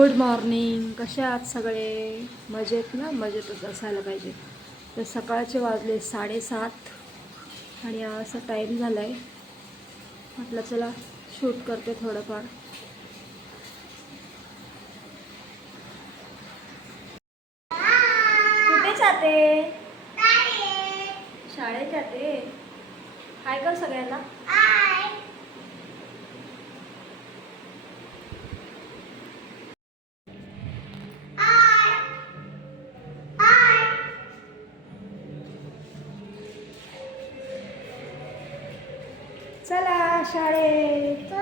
Good morning. कसे आहात सगळे? मजेत ना? मजेतच असायला पाहिजे. तर सकाळचे वाजले 7:30 आणि असा टाईम झाला आहे. म्हटलं चला शूट करते थोडंफार. कुठे जाते? शाळेत जाते. हाय कर सगळ्यांना. चला शाळेत.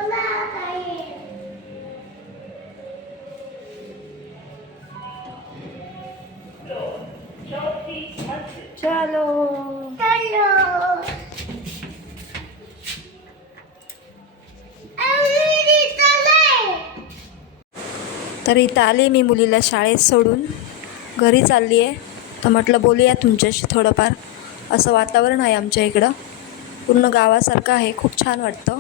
चलो. तर इथं आले मी मुलीला शाळेत सोडून घरी चालली आहे. तर म्हटलं बोलूया तुमच्याशी थोडंफार. असं वातावरण आहे आमच्या इकडं, पूर्ण गावासारखं आहे. खूप छान वाटतं.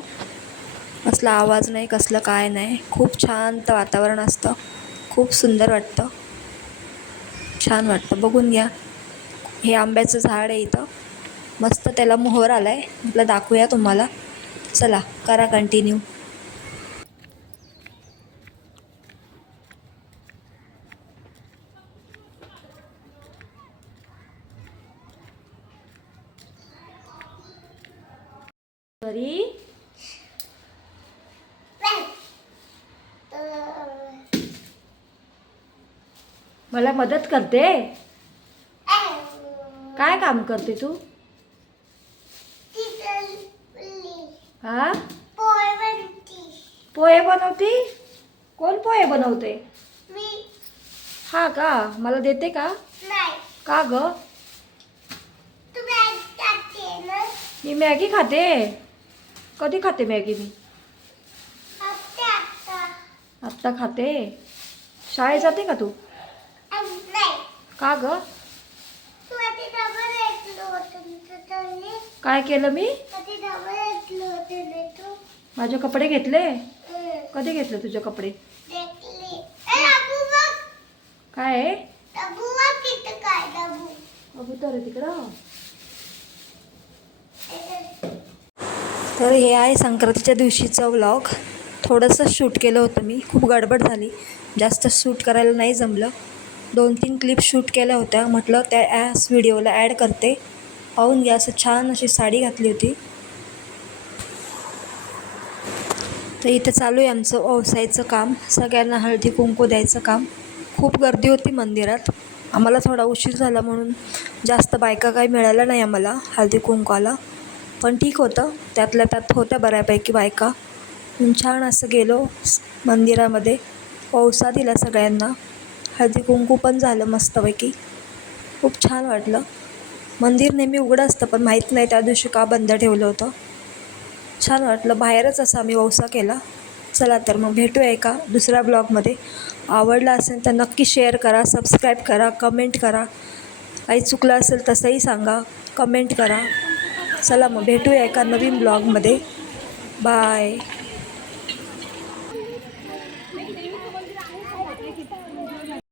कसला आवाज नाही, कसलं काय नाही. खूप शांत वातावरण असतं. खूप सुंदर वाटतं, छान वाटतं. बघून घ्या, हे आंब्याचं झाड आहे इथं. मस्त त्याला मोहर आला आहे. म्हटलं दाखवूया तुम्हाला. चला करा कंटिन्यू. तरी मला मदत करते. काय काम करते तू? हा, पोहे बनवती. कोण पोहे बनवते? हा का? मला देते का? का ग? मी मॅगी खाते. कधी खाते मॅगी मी? आत्ता खाते. शाळेत जाते का तू? का ग? काय केलं मी? माझे कपडे घेतले. कधी घेतले तुझे कपडे? काय आहे? कबूतर आहे तिकडं. तर हे आहे संक्रांतीच्या दिवशीचं व्लॉग. थोडंसं शूट केलं होतं मी. खूप गडबड झाली, जास्त शूट करायला नाही जमलं. 2-3 क्लिप शूट केल्या होत्या. म्हटलं त्या व्हिडिओला ॲड करते. पाहून घ्या. असं छान अशी साडी घातली होती. तर इथं चालू आहे आमचं ओवसायचं काम. सगळ्यांना हळदी कुंकू द्यायचं काम. खूप गर्दी होती मंदिरात. आम्हाला थोडा उशीर झाला म्हणून जास्त बायका काही मिळाल्या नाही आम्हाला हळदी कुंकवाला. पण ठीक होतं, त्यातल्या त्यात होत्या बऱ्यापैकी बायका. छान असं गेलो मंदिरामध्ये. ओवसा दिला सगळ्यांना. हळदी कुंकू पण झालं मस्तपैकी. खूप छान वाटलं. मंदिर नेहमी उघडं असतं, पण माहीत नाही त्या दिवशी का बंद ठेवलं होतं. छान वाटलं. बाहेरच असा आम्ही ओवसा केला. चला तर मग भेटूया एका दुसऱ्या ब्लॉगमध्ये. आवडला असेल तर नक्की शेअर करा, सबस्क्राईब करा, कमेंट करा. काही चुकलं असेल तसंही सांगा, कमेंट करा. चला मग भेटूया एका नवीन ब्लॉगमध्ये. बाय.